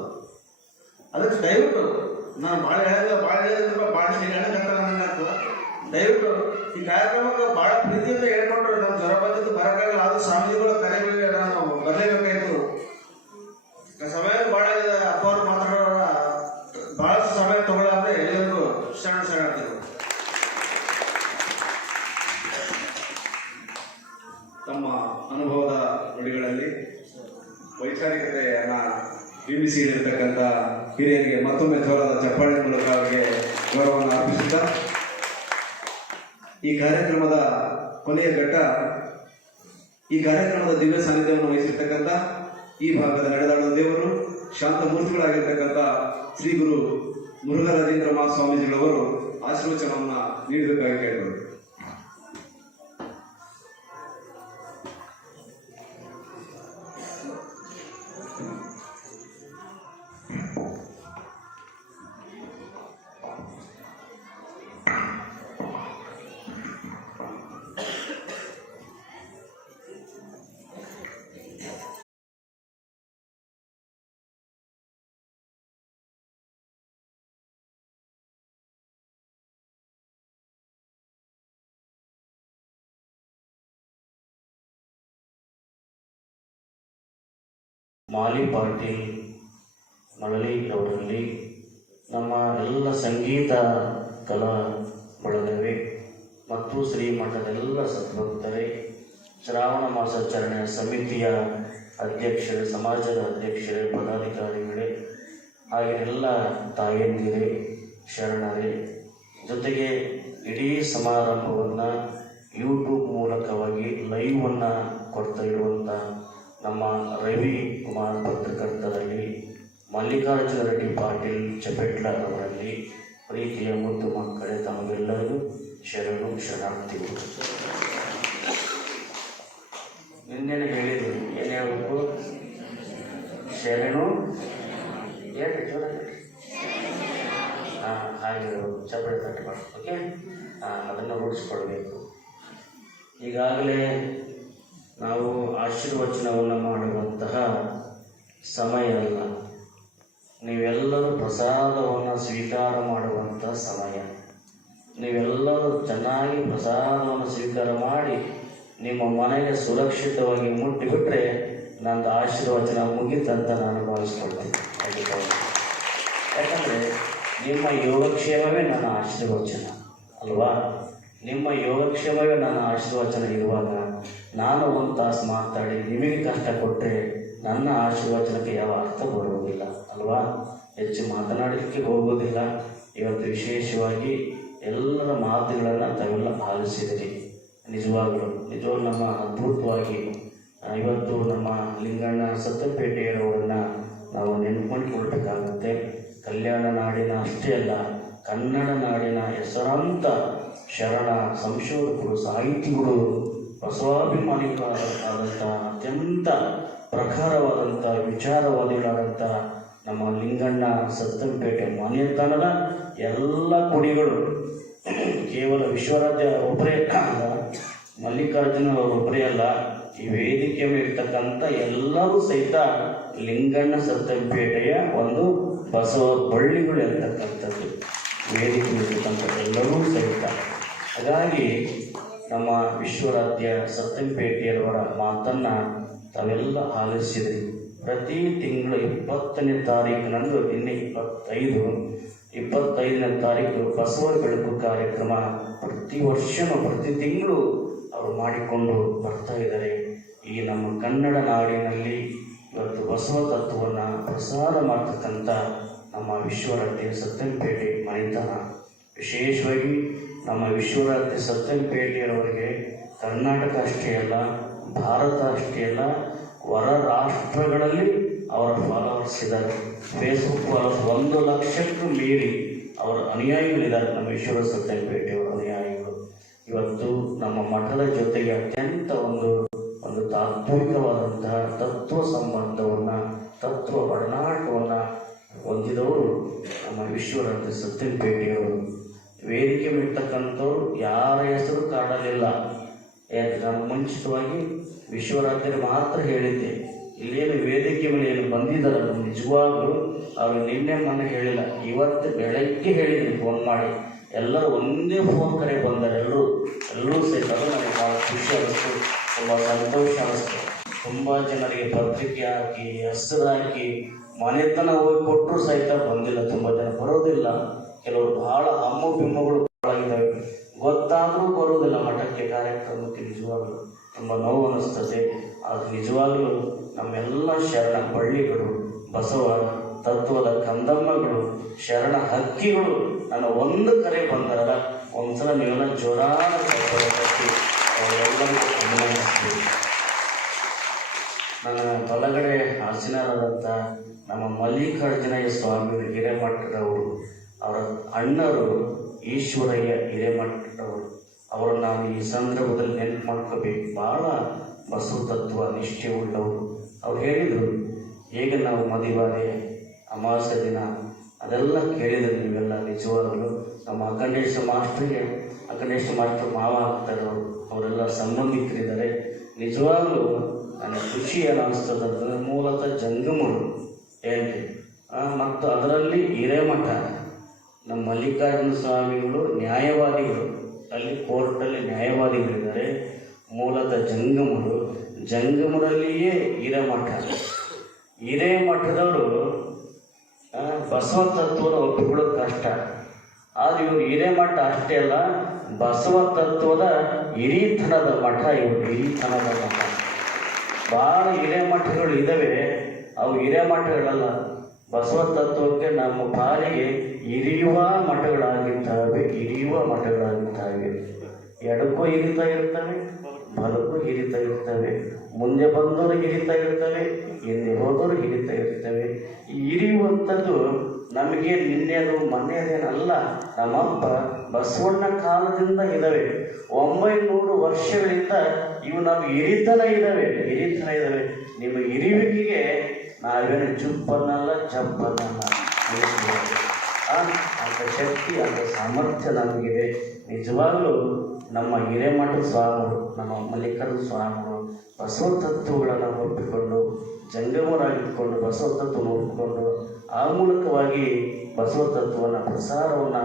ಅದಕ್ಕೆ ದಯವಿಟ್ಟು ನಾನು ಭಾಳ ಹೇಳಿದ್ರೆ ಭಾಳ ಹೇಳಿದ್ರೆ ಭಾಳ ಹೇಳಕತ್ತ ನನಗಾಗ್ತದ ದಯವಿಟ್ಟು ಈ ಕಾರ್ಯಕ್ರಮಕ್ಕೆ ಭಾಳ ಪ್ರೀತಿಯಿಂದ ಹೇಳ್ಕೊಂಡ್ರು ನಮ್ಮ ಜ್ವರ ಬಂದಿದ್ದು ಬರೋಕ್ಕಾಗಲ್ಲ, ಆದ್ರೂ ಸ್ವಾಮೀಜಿಗಳು ಕರೆಗಳಿಗೆ ಬಿಂಬಿಸಿ ಹೇಳಿರ್ತಕ್ಕಂಥ ಹಿರಿಯರಿಗೆ ಮತ್ತೊಮ್ಮೆ ಜೋರಾದ ಚಪ್ಪಾಳೆ ಮೂಲಕ ಅವರಿಗೆ ಗೌರವವನ್ನು ಅರ್ಪಿಸುತ್ತಾ, ಈ ಕಾರ್ಯಕ್ರಮದ ಕೊನೆಯ ಘಟ್ಟ, ಈ ಕಾರ್ಯಕ್ರಮದ ದಿವ್ಯ ಸಾನ್ನಿಧ್ಯವನ್ನು ವಹಿಸಿರ್ತಕ್ಕಂಥ ಈ ಭಾಗದ ನಡೆದಾಡುವ ದೇವರು, ಶಾಂತ ಮೂರ್ತಿಗಳಾಗಿರ್ತಕ್ಕಂಥ ಶ್ರೀ ಗುರು ಮುರುಘರಾಜೇಂದ್ರ ಮಹಾಸ್ವಾಮೀಜಿಗಳವರು ಆಶೀರ್ವಚನವನ್ನು ನೀಡಬೇಕಾಗಿ ಕೇಳಿದರು ಮಾಲಿ ಪಾರ್ಟಿ ಮಳಲಿ ಅವರಲ್ಲಿ ನಮ್ಮ ಎಲ್ಲ ಸಂಗೀತ ಕಲಾ ಬಳಗವೇ ಮತ್ತು ಶ್ರೀಮಠದ ಎಲ್ಲ ಸದ್ಭಕ್ತರೇ. ಶ್ರಾವಣ ಮಾಸಾಚರಣೆ ಸಮಿತಿಯ ಅಧ್ಯಕ್ಷರೇ, ಸಮಾಜದ ಅಧ್ಯಕ್ಷರೇ, ಪದಾಧಿಕಾರಿಗಳೇ, ಹಾಗೆ ಎಲ್ಲ ತಾಯಂದಿರೇ, ಶರಣರೇ. ಜೊತೆಗೆ ಇಡೀ ಸಮಾರಂಭವನ್ನು ಯೂಟ್ಯೂಬ್ ಮೂಲಕವಾಗಿ ಲೈವನ್ನು ಕೊಡ್ತಾ ಇರುವಂಥ ನಮ್ಮ ರವಿ ಕುಮಾರ್ ಪತ್ರಕರ್ತರಲ್ಲಿ ಮಲ್ಲಿಕಾರ್ಜುನ ರೆಡ್ಡಿ ಪಾಟೀಲ್ ಚಪೆಟ್ಲ ಅವರಲ್ಲಿ ಪ್ರೀತಿಯ ಮುದ್ದು ಮಕ್ಕಳೇ ತಮಗೆಲ್ಲರಿಗೂ ಶರಣು ಶರಣಾರ್ಥಿಗಳು. ಇನ್ನೇನು ಹೇಳಿದ್ರು, ಏನು ಹೇಳಬೇಕು? ಶರಣು? ಹೇಳ್ರಿ ಜೋರ ಹಾಂ, ಹಾಗೆ ಚಪ್ಪಲಿ ತಟ್ಟಬಾರ್ದು ಓಕೆ ಹಾಂ, ಅದನ್ನು ರೂಢಿಸ್ಕೊಳ್ಬೇಕು ಈಗಾಗಲೇ ನಾವು ಆಶೀರ್ವಚನವನ್ನು ಮಾಡುವಂತಹ ಸಮಯ ಅಲ್ಲ. ನೀವೆಲ್ಲರೂ ಪ್ರಸಾದವನ್ನು ಸ್ವೀಕಾರ ಮಾಡುವಂಥ ಸಮಯ. ನೀವೆಲ್ಲರೂ ಚೆನ್ನಾಗಿ ಪ್ರಸಾದವನ್ನು ಸ್ವೀಕಾರ ಮಾಡಿ ನಿಮ್ಮ ಮನೆಗೆ ಸುರಕ್ಷಿತವಾಗಿ ಮುಟ್ಟಿಬಿಟ್ರೆ ನಂದು ಆಶೀರ್ವಚನ ಮುಗೀತಂತ ನಾನು ಭಾವಿಸ್ಕೊಳ್ತೀನಿ. ಯಾಕಂದರೆ ನಿಮ್ಮ ಯೋಗಕ್ಷೇಮವೇ ನನ್ನ ಆಶೀರ್ವಚನ, ಅಲ್ವಾ? ನಿಮ್ಮ ಯೋಗಕ್ಷೇಮವೇ ನನ್ನ ಆಶೀರ್ವಚನ ಇರುವಾಗ ನಾನು ಒಂದು ತಾಸು ಮಾತಾಡಿ ನಿಮಗೆ ಕಷ್ಟ ಕೊಟ್ಟರೆ ನನ್ನ ಆಶೀರ್ವಚನಕ್ಕೆ ಯಾವ ಅರ್ಥ ಬರುವುದಿಲ್ಲ, ಅಲ್ವಾ? ಹೆಚ್ಚು ಮಾತನಾಡಲಿಕ್ಕೆ ಹೋಗುವುದಿಲ್ಲ. ಇವತ್ತು ವಿಶೇಷವಾಗಿ ಎಲ್ಲರ ಮಾತುಗಳನ್ನು ತಾವೆಲ್ಲ ಆಲಿಸಿದಿರಿ ನಿಜವಾಗಲೂ ನಿಜವಾಗ್ಲೂ ನಮ್ಮ ಅದ್ಭುತವಾಗಿ ಇವತ್ತು ನಮ್ಮ ಲಿಂಗಣ್ಣ ಸತ್ತಪೇಟೆಯವರನ್ನು ನಾವು ನೆನ್ಕೊಂಡ್ಕೊಳ್ಬೇಕಾಗುತ್ತೆ ಕಲ್ಯಾಣ ನಾಡಿನ ಅಷ್ಟೇ ಅಲ್ಲ, ಕನ್ನಡ ನಾಡಿನ ಹೆಸರಾಂತ ಶರಣ ಸಂಶೋಧಕರು, ಸಾಹಿತಿಗಳು ಬಸವಾಭಿಮಾನಿಗಳಾದಂಥ ಅತ್ಯಂತ ಪ್ರಖರವಾದಂಥ ವಿಚಾರವಾದಿಗಳಾದಂಥ ನಮ್ಮ ಲಿಂಗಣ್ಣ ಸತ್ತಂಪೇಟೆ ಮನೆತನದ ಎಲ್ಲ ಕುಡಿಗಳು ಕೇವಲ ವಿಶ್ವರಾಜ್ಯ ಒಬ್ಬರೇ ಅಲ್ಲ, ಮಲ್ಲಿಕಾರ್ಜುನ ಒಬ್ಬರೇ ಅಲ್ಲ, ಈ ವೇದಿಕೆ ಮೇಲೆ ಎಲ್ಲರೂ ಸಹಿತ ಲಿಂಗಣ್ಣ ಸತ್ತಂಪೇಟೆಯ ಒಂದು ಬಸವ ಬಳ್ಳಿಗಳು ಇರ್ತಕ್ಕಂಥದ್ದು ವೇದಿಕೆ ಇರ್ತಕ್ಕಂಥ ಎಲ್ಲರೂ ಸಹಿತ. ಹಾಗಾಗಿ ನಮ್ಮ ವಿಶ್ವರಾಧ್ಯ ಸತ್ತಂಪೇಟೆಯವರ ಮಾತನ್ನು ತಾವೆಲ್ಲ ಆಲಿಸಿದ್ರಿ. ಪ್ರತಿ ತಿಂಗಳು ಇಪ್ಪತ್ತನೇ ತಾರೀಕಿನಂದು ನಿನ್ನೆ ಇಪ್ಪತ್ತೈದು. ಇಪ್ಪತ್ತೈದನೇ ತಾರೀಕು ಬಸವ ಬೆಳಕು ಕಾರ್ಯಕ್ರಮ. ಪ್ರತಿ ವರ್ಷವೂ ಪ್ರತಿ ತಿಂಗಳು ಅವರು ಮಾಡಿಕೊಂಡು ಬರ್ತಾ ಇದ್ದಾರೆ. ಈ ನಮ್ಮ ಕನ್ನಡ ನಾಡಿನಲ್ಲಿ ಇವತ್ತು ಬಸವ ತತ್ವವನ್ನು ಪ್ರಸಾರ ಮಾಡ್ತಕ್ಕಂಥ ನಮ್ಮ ವಿಶ್ವರಾಧ್ಯ ಸತ್ಯಂಪೇಟೆ ಮನೆತನ. ವಿಶೇಷವಾಗಿ ನಮ್ಮ ವಿಶ್ವರಾತ್ರಿ ಸತ್ಯನ್ ಪೇಟೆಯವರಿಗೆ ಕರ್ನಾಟಕ ಅಷ್ಟೇ ಅಲ್ಲ, ಭಾರತ ಅಷ್ಟೇ ಅಲ್ಲ, ಹೊರ ರಾಷ್ಟ್ರಗಳಲ್ಲಿ ಅವರ ಫಾಲೋವರ್ಸ್ ಇದ್ದಾರೆ. ಫೇಸ್ಬುಕ್ ಫಾಲೋವರ್ಸ್ ಒಂದು ಲಕ್ಷಕ್ಕೂ ಮೀರಿ ಅವರ ಅನುಯಾಯಿಗಳಿದ್ದಾರೆ. ನಮ್ಮ ವಿಶ್ವ ಸತ್ಯಪೇಟೆಯವರ ಅನುಯಾಯಿಗಳು. ಇವತ್ತು ನಮ್ಮ ಮಠದ ಜೊತೆಗೆ ಅತ್ಯಂತ ಒಂದು ಒಂದು ತಾತ್ವಿಕವಾದಂತಹ ತತ್ವ ಸಂಬಂಧವನ್ನು, ತತ್ವ ಒಡನಾಟವನ್ನು ಹೊಂದಿದವರು ನಮ್ಮ ವಿಶ್ವರಾಧ್ಯ ಸತ್ಯಪೇಟೆಯವರು ವೇದಿಕೆ ಬಿಡ್ತಕ್ಕಂಥವ್ರು ಯಾರ ಹೆಸರು ಯಾಕಂದ್ರೆ ನಾನು ಮುಂಚಿತವಾಗಿ ವಿಶ್ವರಾತ್ರಿ ಮಾತ್ರ ಹೇಳಿದ್ದೆ. ಇಲ್ಲೇನು ವೇದಿಕೆ ಮೇಲೆ ಏನು ಬಂದಿದ್ದಾರಲ್ಲ ನಿಜವಾಗ್ಲೂ ಅವರು ನಿನ್ನೆ ಮೊನ್ನೆ ಹೇಳಿಲ್ಲ. ಇವತ್ತು ಬೆಳಗ್ಗೆ ಹೇಳಿದ್ದೀನಿ ಫೋನ್ ಮಾಡಿ. ಎಲ್ಲರೂ ಒಂದೇ ಫೋನ್ ಕರೆ ಬಂದರೆ. ಎಲ್ಲರೂ ಎಲ್ಲರೂ ಸಹಿತ ನನಗೆ ಭಾಳ ಖುಷಿ ಅನ್ನಿಸ್ತು. ತುಂಬ ಸಂತೋಷ ಅನ್ನಿಸ್ತು. ತುಂಬ ಜನರಿಗೆ ಪತ್ರಿಕೆ ಹಾಕಿ, ಹೆಸರು ಹಾಕಿ, ಮನೆತನ ಹೋಗಿ ಕೊಟ್ಟರು ಸಹಿತ ಬಂದಿಲ್ಲ. ತುಂಬ ಜನ ಬರೋದಿಲ್ಲ. ಕೆಲವರು ಬಹಳ ಹಮ್ಮು ಬಿಮ್ಮುಗಳು ಬಹಳಾಗಿದ್ದಾವೆ. ಗೊತ್ತಾದರೂ ಬರುವುದಿಲ್ಲ ಮಠಕ್ಕೆ ಕಾರ್ಯಕ್ರಮಕ್ಕೆ ನಿಜವಾಗಲು ತುಂಬ ನೋವು ಅನ್ನಿಸ್ತದೆ ಅದು ನಿಜವಾಗಲೂ ನಮ್ಮೆಲ್ಲ ಶರಣ ಬಳ್ಳಿಗಳು ಬಸವ, ತತ್ವದ ಕಂದಮ್ಮಗಳು, ಶರಣ ಹಕ್ಕಿಗಳು ನನ್ನ ಒಂದು ಕರೆ ಬಂದರಲ್ಲ ಒಂದ್ಸಲ ನೀವೆಲ್ಲ ಜೋರಾದ ಹಕ್ಕಿ ಅವರೆಲ್ಲರಿಗೂ ನನ್ನ ಬಲಗಡೆ ಆಸೀನರಾದಂಥ ನಮ್ಮ ಮಲ್ಲಿಕಾರ್ಜುನಯ್ಯ ಸ್ವಾಮಿ ಹಿರೇಮಠರವರು ಅವರ ಅಣ್ಣರು ಈಶ್ವರಯ್ಯ ಹಿರೇಮಠದವರು. ಅವರು ನಾವು ಈ ಸಂದರ್ಭದಲ್ಲಿ ನೆನಪು ಮಾಡ್ಕೋಬೇಕು ಭಾಳ ಬಸವ ತತ್ವ ನಿಷ್ಠೆ ಉಳ್ಳವರು. ಅವ್ರು ಹೇಳಿದರು, ಹೇಗೆ ನಾವು ಮದಿವಾರೆ ಅಮಾವಾಸ್ಯ ದಿನ? ಅದೆಲ್ಲ ಕೇಳಿದ್ರು ನೀವೆಲ್ಲ ನಿಜವಾಗಲು. ನಮ್ಮ ಅಖಂಡೇಶ ಮಾಸ್ಟ್ರಿಗೆ, ಅಖಂಡೇಶ ಮಾಸ್ಟರ್ ಮಾವ ಆಗ್ತಾರೆ ಅವರು. ಅವರೆಲ್ಲ ಸಂಬಂಧಿಕರಿದ್ದಾರೆ. ನಿಜವಾಗಲೂ ನನಗೆ ಖುಷಿ ಏನು ಅನಿಸ್ತದೆ. ಅಂತಂದ್ರೆ ಮೂಲತಃ ಜಂಗಮರು. ಏನ್ರಿ? ಮತ್ತು ಅದರಲ್ಲಿ ಹಿರೇಮಠ. ನಮ್ಮ ಮಲ್ಲಿಕಾರ್ಜುನ ಸ್ವಾಮಿಗಳು ನ್ಯಾಯವಾದಿಗಳು. ಅಲ್ಲಿ ಕೋರ್ಟಲ್ಲಿ ನ್ಯಾಯವಾದಿಗಳಿದ್ದಾರೆ. ಮೂಲತಃ ಜಂಗಮರು. ಜಂಗಮರಲ್ಲಿಯೇ ಹಿರೇಮಠ. ಹಿರೇಮಠದವರು ಮಠದವರು ಬಸವ ತತ್ವದ ಒಪ್ಪಿಕೊಳ್ಳೋದು ಕಷ್ಟ. ಆದರೆ ಇವರು ಹಿರೇಮಠ ಅಷ್ಟೇ ಅಲ್ಲ ಬಸವ ತತ್ವದ ಹಿರಿತನದ ಮಠ ಇವರು, ಹಿರಿತನದ ಮಠ. ಭಾಳ ಹಿರೇಮಠಗಳು ಇದ್ದಾವೆ ಅವು ಹಿರೇಮಠಗಳಲ್ಲ. ಬಸವ ತತ್ವಕ್ಕೆ ನಮ್ಮ ಪಾಲಿಗೆ ಹಿರಿಯುವ ಮಠಗಳಾಗಿದ್ದಾವೆ ಇಳಿಯುವ ಮಠಗಳಾಗಿದ್ದಾವೆ. ಎಡಕ್ಕೂ ಹಿರಿತಾ ಇರ್ತವೆ, ಬಲಕ್ಕೂ ಹಿರಿತಾ ಇರ್ತವೆ. ಮುಂದೆ ಬಂದವರು ಹಿರಿತಾ ಇರ್ತವೆ, ಹಿಂದೆ ಹೋದವರು ಹಿರಿತಾ ಇರ್ತವೆ. ಇರಿಯುವಂಥದ್ದು ನಮಗೆ ನಿನ್ನೆದು ಮೊನ್ನೆದೇನಲ್ಲ ನಮ್ಮಪ್ಪ ಬಸವಣ್ಣ ಕಾಲದಿಂದ ಇದ್ದಾವೆ. ಒಂಬೈನೂರು ವರ್ಷಗಳಿಂದ ಇವು ನಾವು ಹಿರಿತನ ಇದ್ದಾವೆ ಹಿರಿತನ ಇದ್ದಾವೆ. ನಿಮ್ಮ ಹಿರಿಯುವಿಕೆಗೆ ನಾವೇನು ಜುಪ್ಪನ್ನಲ್ಲ ಜಪ್ಪನ್ನಲ್ಲ ಅಂತ ಶಕ್ತಿ ಅಂತ ಸಾಮರ್ಥ್ಯ ನಮಗಿದೆ. ನಿಜವಾಗಲೂ ನಮ್ಮ ಹಿರೇಮಠ ಸ್ವಾಮಿಗಳು, ನಮ್ಮ ಮಲ್ಲಿಕಾರ್ಜುನ ಸ್ವಾಮಿಗಳು ಬಸವ ತತ್ವಗಳನ್ನು ಒಪ್ಪಿಕೊಂಡು ಜಂಗಮರಾಗಿದ್ದುಕೊಂಡು ಬಸವ ತತ್ವ ಒಪ್ಪಿಕೊಂಡು, ಆ ಮೂಲಕವಾಗಿ ಬಸವ ತತ್ವವನ್ನು ಪ್ರಸಾರವನ್ನು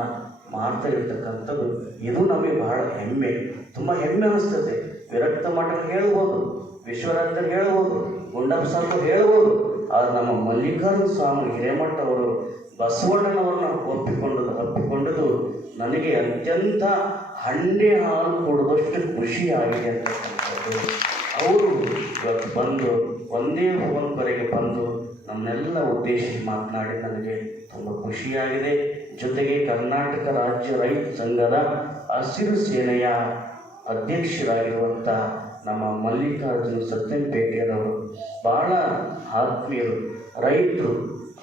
ಮಾಡ್ತಾ ಇರ್ತಕ್ಕಂಥದ್ದು. ಇದು ನಮಗೆ ಬಹಳ ಹೆಮ್ಮೆ. ತುಂಬ ಹೆಮ್ಮೆ ಅನಿಸ್ತದೆ. ವಿರಕ್ತ ಮಠ ಹೇಳ್ಬೋದು ವಿಶ್ವರಾಜರು ಹೇಳ್ಬೋದು, ಗುಂಡಪ್ಪ ಸಾಕು ಹೇಳ್ಬೋದು. ಆದರೆ ನಮ್ಮ ಮಲ್ಲಿಕಾರ್ಜುನ ಸ್ವಾಮಿ ಹಿರೇಮಠ ಅವರು ಬಸವಣ್ಣನವರನ್ನ ಒಪ್ಪಿಕೊಂಡದ್ದು ಒಪ್ಪಿಕೊಂಡದ್ದು ನನಗೆ ಅತ್ಯಂತ ಹಂಡೆ ಹಾಲು ಕೊಡದಷ್ಟು ಖುಷಿಯಾಗಿದೆ ಅಂತಕ್ಕಂಥದ್ದು ಅವರು ಇವತ್ತು ಬಂದು ಒಂದೇ ಫೋನ್ ಕರೆಗೆ ಬಂದು ನಮ್ಮನ್ನೆಲ್ಲ ಉದ್ದೇಶಿಸಿ ಮಾತನಾಡಿ ನನಗೆ ತುಂಬ ಖುಷಿಯಾಗಿದೆ ಜೊತೆಗೆ ಕರ್ನಾಟಕ ರಾಜ್ಯ ರೈತ ಸಂಘದ ಹಸಿರು ಸೇನೆಯ ಅಧ್ಯಕ್ಷರಾಗಿರುವಂಥ ನಮ್ಮ ಮಲ್ಲಿಕಾರ್ಜುನ ಸತ್ಯಂಪೇಟೆಯವರು ಭಾಳ ಆತ್ಮೀಯರು, ರೈತರು.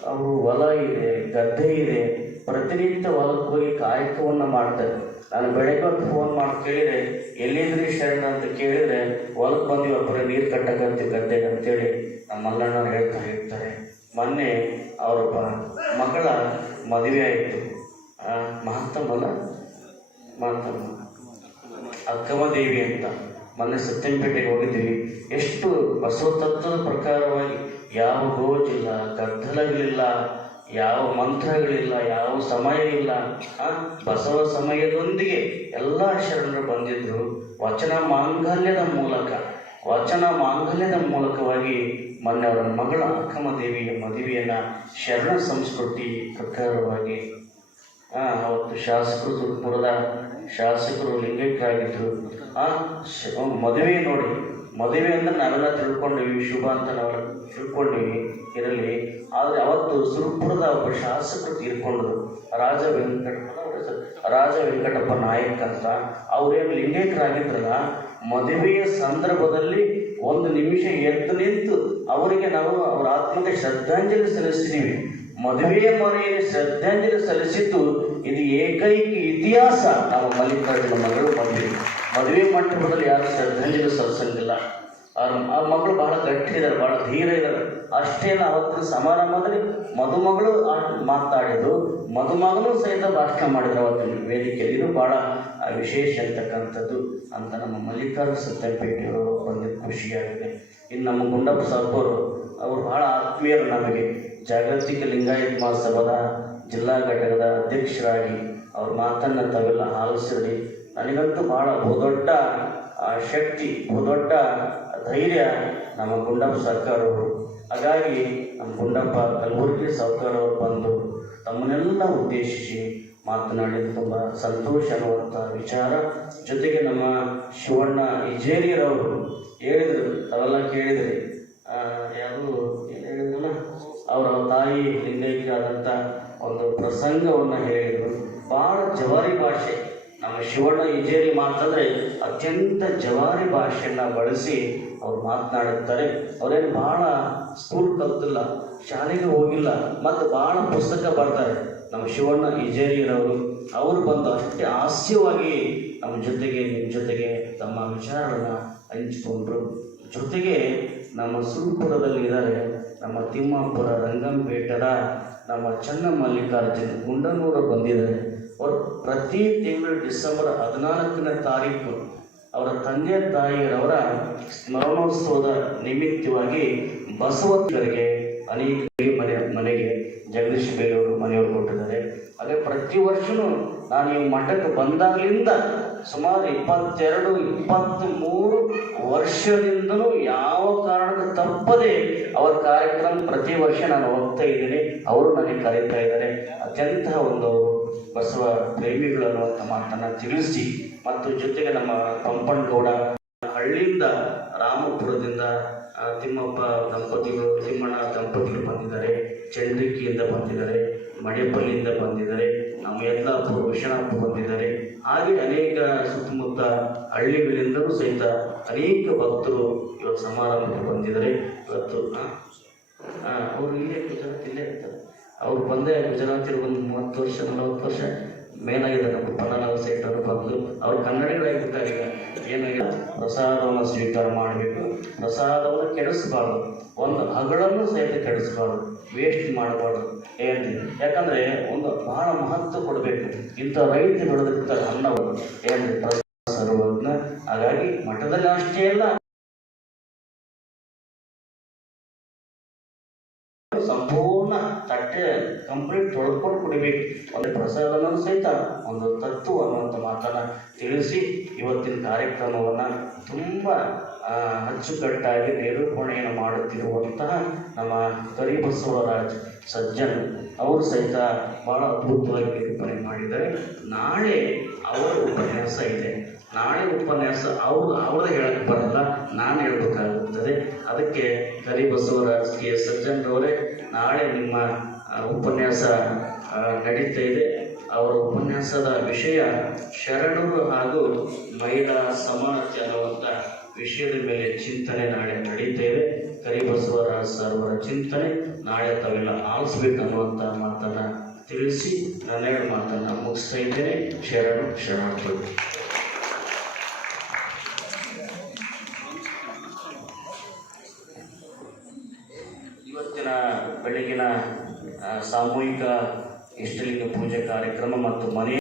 ಅವರು ಹೊಲ ಇದೆ, ಗದ್ದೆ ಇದೆ, ಪ್ರತಿನಿತ್ಯ ಹೊಲಕ್ಕೆ ಹೋಗಿ ಕಾಯಕವನ್ನು ಮಾಡ್ತಾರೆ. ನಾನು ಬೆಳಗ್ಗೆ ಹೊತ್ತು ಫೋನ್ ಮಾಡಿ ಎಲ್ಲಿದ್ರಿ ಶರಣ? ಅಂತ ಕೇಳಿದರೆ ಹೊಲಕ್ಕೆ ಬಂದಿವಿ, ಅಪ್ಪರ, ನೀರು ಕಟ್ಟಕಂತೀವಿ ಗದ್ದೆಗೆ, ಅಂತೇಳಿ ನಮ್ಮ ಮಲ್ಲಣ್ಣವ್ರು ಹೇಳ್ತಾ ಹೇಳ್ತಾರೆ. ಮೊನ್ನೆ ಅವರೊಬ್ಬ ಮಗಳ ಮದುವೆ ಆಯಿತು. ಮಹಾತ್ಮಲ್ಲ ಮಹಾತ್ಮ ಅಕ್ಕಮ್ಮ ದೇವಿ ಅಂತ. ಮೊನ್ನೆ ಸತ್ಯಂಪೇಟೆಗೆ ಹೋಗಿದ್ವಿ. ಎಷ್ಟು ಬಸವ ತತ್ವದ ಪ್ರಕಾರವಾಗಿ ಯಾವ ಗೋಜಿಲ್ಲ ಗದ್ದಲಗಳಿಲ್ಲ ಯಾವ ಮಂತ್ರಗಳಿಲ್ಲ, ಯಾವ ಸಮಯ ಇಲ್ಲ. ಆ ಬಸವ ಸಮಯದೊಂದಿಗೆ ಎಲ್ಲ ಶರಣರು ಬಂದಿದ್ದರು ವಚನ ಮಾಂಗಲ್ಯದ ಮೂಲಕ, ವಚನ ಮಾಂಗಲ್ಯದ ಮೂಲಕವಾಗಿ ಮೊನ್ನೆ ಅವರ ಮಗಳ ಅಕ್ಕಮ್ಮ ದೇವಿಯ ಮದುವೆಯನ್ನ ಶರಣ ಸಂಸ್ಕೃತಿ ಪ್ರಕಾರವಾಗಿ ಅವತ್ತು ಶಾಸಕರು ಸುರ್ಪುರದ ಶಾಸಕರು ಲಿಂಗೈಕ್ಯರಾಗಿದ್ದರು ಆ ಮದುವೆ ನೋಡಿ ಮದುವೆ ಅಂದ್ರೆ ನಾವೆಲ್ಲ ತಿಳ್ಕೊಂಡಿವಿ, ಶುಭ ಅಂತ ನಾವೆಲ್ಲ ತಿಳ್ಕೊಂಡಿವಿ, ಇರಲಿ. ಆದರೆ ಅವತ್ತು ಸುರಪುರದ ಒಬ್ಬ ಶಾಸಕರು ತೀರ್ಕೊಂಡ್ರು. ರಾಜ ವೆಂಕಟಪ್ಪ ರಾಜ ವೆಂಕಟಪ್ಪ ನಾಯಕ್ ಅಂತ. ಅವ್ರೇನು ಲಿಂಗೈಕರಾಗಿದ್ರಲ್ಲ? ಮದುವೆಯ ಸಂದರ್ಭದಲ್ಲಿ ಒಂದು ನಿಮಿಷ ಎದ್ದು ನಿಂತು ಅವರಿಗೆ ನಾವು ಅವರ ಆತ್ಮಕ್ಕೆ ಶ್ರದ್ಧಾಂಜಲಿ ಸಲ್ಲಿಸಿದ್ದೀವಿ ಮದುವೆಯ ಮನೆಯಲ್ಲಿ ಶ್ರದ್ಧಾಂಜಲಿ ಸಲ್ಲಿಸಿದ್ದು ಇದು ಏಕೈಕ ಇತಿಹಾಸ. ನಮ್ಮ ಮಲ್ಲಿಕಾರ್ಜುನ ಮಗಳು ಮದುವೆ ಮದುವೆ ಮಂಟಪದಲ್ಲಿ ಯಾರು ಶ್ರದ್ಧಾಂಜಲಿ ಸಲ್ಲಿಸಂಗಿಲ್ಲ ಅವ್ರ ಆ ಮಗಳು ಬಹಳ ಗಟ್ಟಿ ಇದ್ದಾರೆ ಬಹಳ ಧೀರ ಇದ್ದಾರೆ ಅಷ್ಟೇನ ಅವತ್ತಿನ ಸಮಾರಂಭದಲ್ಲಿ ಮದುಮಗಳು ಮಾತಾಡಿದ್ದು ಮದುಮಗನು ಸಹಿತ ಭಾಷಣ ಮಾಡಿದ್ರು ಅವತ್ತಿನ ವೇದಿಕೆಯಲ್ಲಿ. ಇದು ಬಹಳ ವಿಶೇಷ ಇರ್ತಕ್ಕಂಥದ್ದು ಅಂತ ನಮ್ಮ ಮಲ್ಲಿಕಾರ್ಜುನ ಸತ್ಯಪೇಟೆಯವರು ಬಂದಿದ್ದು ಖುಷಿಯಾಗಿದೆ. ಇನ್ನು ನಮ್ಮ ಗುಂಡಪ್ಪ ಸರ್ಪರು, ಅವರು ಬಹಳ ಆತ್ಮೀಯರು ನಮಗೆ. ಜಾಗತಿಕ ಲಿಂಗಾಯತ್ ಮಹಾಸಭಾದ ಜಿಲ್ಲಾ ಘಟಕದ ಅಧ್ಯಕ್ಷರಾಗಿ ಅವ್ರ ಮಾತನ್ನ ತಾವೆಲ್ಲ ಆಲಿಸಿದ್ರಿ. ನನಗಂತೂ ಬಹಳ ಬಹುದೊಡ್ಡ ಶಕ್ತಿ, ಬಹುದೊಡ್ಡ ಧೈರ್ಯ ನಮ್ಮ ಗುಂಡಪ್ಪ ಸರ್ಕಾರವರು. ಹಾಗಾಗಿ ನಮ್ಮ ಗುಂಡಪ್ಪ ಕಲಬುರಗಿ ಸರ್ಕಾರ ಅವರು ಬಂದು ತಮ್ಮನ್ನೆಲ್ಲ ಉದ್ದೇಶಿಸಿ ಮಾತನಾಡಿದ ತುಂಬ ಸಂತೋಷ ಅನ್ನುವಂಥ ವಿಚಾರ. ಜೊತೆಗೆ ನಮ್ಮ ಶಿವಣ್ಣ ಇಜೇರಿಯರವರು ಹೇಳಿದರು ತಾವೆಲ್ಲ ಕೇಳಿದ್ರಿ. ಯಾರು, ಏನು ಹೇಳಿದ್ರಲ್ಲ? ಅವರ ತಾಯಿ ಲಿಂಗೈಕ್ಯರಾದಂಥ ಒಂದು ಪ್ರಸಂಗವನ್ನು ಹೇಳಿದರು. ಭಾಳ ಜವಾರಿ ಭಾಷೆ. ನಮ್ಮ ಶಿವಣ್ಣ ಇಜೇರಿ ಮಾತಂದ್ರೆ ಅತ್ಯಂತ ಜವಾರಿ ಭಾಷೆಯನ್ನ ಬಳಸಿ ಅವ್ರು ಮಾತನಾಡುತ್ತಾರೆ. ಅವರೇನು ಬಹಳ ಸ್ಕೂಲ್ ಕಲ್ತಿಲ್ಲ, ಶಾಲೆಗೆ ಹೋಗಿಲ್ಲ, ಮತ್ತು ಬಹಳ ಪುಸ್ತಕ ಬರ್ತಾರೆ. ನಮ್ಮ ಶಿವಣ್ಣ ಇಜೇರಿಯರವರು ಅವರು ಬಂದು ಅಷ್ಟೇ ಹಾಸ್ಯವಾಗಿ ನಮ್ಮ ಜೊತೆಗೆ ನಿಮ್ಮ ಜೊತೆಗೆ ತಮ್ಮ ವಿಚಾರಗಳನ್ನು ಹಂಚಿಕೊಂಡ್ರು. ಜೊತೆಗೆ ನಮ್ಮ ಸುಲ್ಪುರದಲ್ಲಿ ಇದ್ದಾರೆ ನಮ್ಮ ತಿಮ್ಮಾಪುರ ರಂಗಂಪೇಟದ ನಮ್ಮ ಚನ್ನ ಮಲ್ಲಿಕಾರ್ಜುನ್ ಗುಂಡನೂರು ಬಂದಿದ್ದಾರೆ. ಅವರು ಪ್ರತಿ ತಿಂಗಳು ಡಿಸೆಂಬರ್ ಹದಿನಾಲ್ಕನೇ ತಾರೀಕು ಅವರ ತಂದೆ ತಾಯಿಯರವರ ಸ್ಮರಣೋತ್ಸವದ ನಿಮಿತ್ತವಾಗಿ ಬಸವತ್ತರಿಗೆ ಅನೇಕ ಮನೆ, ಮನೆಗೆ ಜಗದೀಶ್ ಬೇರೆಯವರು ಮನೆಯವರು ಕೊಟ್ಟಿದ್ದಾರೆ. ಹಾಗೆ ಪ್ರತಿ ವರ್ಷವೂ ನಾನು ಈ ಮಠಕ್ಕೆ ಬಂದಾಗಲಿಂದ ಸುಮಾರು ಇಪ್ಪತ್ತೆರಡು ಇಪ್ಪತ್ತ್ ಮೂರು ವರ್ಷದಿಂದಲೂ ಯಾವ ಕಾರಣಕ್ಕೂ ತಪ್ಪದೆ ಅವರ ಕಾರ್ಯಕ್ರಮ ಪ್ರತಿ ವರ್ಷ ನಾನು ಹೋಗ್ತಾ ಇದ್ದೀನಿ. ಅವರು ನನಗೆ ಕರೀತಾ ಇದ್ದಾರೆ. ಅತ್ಯಂತ ಒಂದು ಬಸವ ಪ್ರೇಮಿಗಳು ಅನ್ನುವಂಥ ಮಾತನ್ನು ತಿಳಿಸಿ ಮತ್ತು ಜೊತೆಗೆ ನಮ್ಮ ಪಂಪನಗೌಡ ಹಳ್ಳಿಯಿಂದ ರಾಮಪುರದಿಂದ ತಿಮ್ಮಪ್ಪ ದಂಪತಿಗಳು, ತಿಮ್ಮಣ್ಣ ದಂಪತಿಗಳು ಬಂದಿದ್ದಾರೆ, ಚಂದ್ರಿಕೆಯಿಂದ ಬಂದಿದ್ದಾರೆ ಮಣೆಪಲ್ಲಿಯಿಂದ ಬಂದಿದ್ದಾರೆ, ನಮ್ಮ ಎಲ್ಲ ವಿಶ್ವನಾಥ್ ಬಂದಿದ್ದಾರೆ. ಹಾಗೆ ಅನೇಕ ಸುತ್ತಮುತ್ತ ಹಳ್ಳಿಗಳಿಂದಲೂ ಸಹಿತ ಅನೇಕ ಭಕ್ತರು ಇವತ್ತು ಸಮಾರಂಭಕ್ಕೆ ಬಂದಿದ್ದಾರೆ. ಇವತ್ತು ಅವರು ಇಲ್ಲೇ ಇಲ್ಲೇ ಇರ್ತಾರೆ. ಅವ್ರು ಬಂದೇ ಗುಜರಾತಿರು ಒಂದು ಮೂವತ್ತು ವರ್ಷ, ನಲವತ್ತು ವರ್ಷ ಮೇಲಾಗಿದೆ ನಮ್ಮ ಪನ್ನಲಾಲ್ ಸೇಠ್ ಅವರು ಬಂದು ಅವ್ರು ಕನ್ನಡಿಗಳಾಗಿರ್ತಾರೆ ಈಗ. ಏನಾಗಿದೆ? ಪ್ರಸಾದವನ್ನು ಸ್ವೀಕಾರ ಮಾಡಬೇಕು. ಪ್ರಸಾದವನ್ನು ಕೆಡಿಸಬಾರ್ದು. ಒಂದು ಹಗಳನ್ನು ಸಹಿತ ಕೆಡಿಸಬಾರ್ದು. ವೇಸ್ಟ್ ಮಾಡಬಾರ್ದು. ಹೇಳ್ತೀನಿ ಯಾಕಂದ್ರೆ ಒಂದು ಬಹಳ ಮಹತ್ವ ಕೊಡಬೇಕು. ಇಂಥ ರೈತ ಬೆಳೆದಿರ್ತಾರೆ ಅನ್ನವನ್ನು ಹೇಳ್ತೀನಿ ಪ್ರಸಾದ ಹಾಗಾಗಿ ಮಠದಲ್ಲಿ ಅಷ್ಟೇ ಅಲ್ಲ. ಕುಡಿಬೇಕು ಒಂದು ಪ್ರಸಾದನ ಸಹಿತ ಒಂದು ತತ್ವ ಅನ್ನುವಂಥ ಮಾತನ್ನ ತಿಳಿಸಿ ಇವತ್ತಿನ ಕಾರ್ಯಕ್ರಮವನ್ನ ತುಂಬ ಅಚ್ಚುಕಟ್ಟಾಗಿ ನಿರೂಪಣೆಯನ್ನು ಮಾಡುತ್ತಿರುವಂತಹ ನಮ್ಮ ಕರಿಬಸವರಾಜ್ ಸಜ್ಜನ್ ಅವರು ಸಹಿತ ಬಹಳ ಅದ್ಭುತವಾಗಿ ನಿರೂಪಣೆ ಮಾಡಿದ್ದಾರೆ. ನಾಳೆ ಅವರ ಉಪನ್ಯಾಸ ಇದೆ. ನಾಳೆ ಉಪನ್ಯಾಸ ಅವ್ರು ಅವ್ರದ್ದು ಹೇಳಕ್ಕೆ ಬರಲ್ಲ, ನಾನು ಹೇಳಬೇಕಾಗುತ್ತದೆ. ಅದಕ್ಕೆ ಕರಿಬಸವರಾಜ್ ಕೆ ಸಜ್ಜನ್ ಅವರೇ ನಾಳೆ ನಿಮ್ಮ ಉಪನ್ಯಾಸ ನಡೀತಾ ಇದೆ. ಅವರ ಉಪನ್ಯಾಸದ ವಿಷಯ ಶರಣರು ಹಾಗೂ ಮಹಿಳಾ ಸಮಾನತೆ ಅನ್ನುವಂಥ ವಿಷಯದ ಮೇಲೆ ಚಿಂತನೆ ನಾಳೆ ನಡೀತಾ ಇದೆ. ಕರಿಬಸವರಾಜ ಸರ್ ಅವರ ಚಿಂತನೆ, ನಾಳೆ ತಾವೆಲ್ಲ ಆಲಿಸ್ಬೇಕು ಅನ್ನುವಂಥ ಮಾತನ್ನು ತಿಳಿಸಿ ನನ್ನೆರಡು ಮಾತನ್ನು ಮುಗಿಸ್ತಾ ಇದ್ದೇನೆ. ಶರಣು, ಶರಣಾರ್ಥಿಗಳು. ಇವತ್ತಿನ ಬೆಳಗಿನ ಸಾಮೂಹಿಕ ಇಷ್ಟಲಿಂಗ ಪೂಜೆ ಕಾರ್ಯಕ್ರಮ ಮತ್ತು ಮನೆ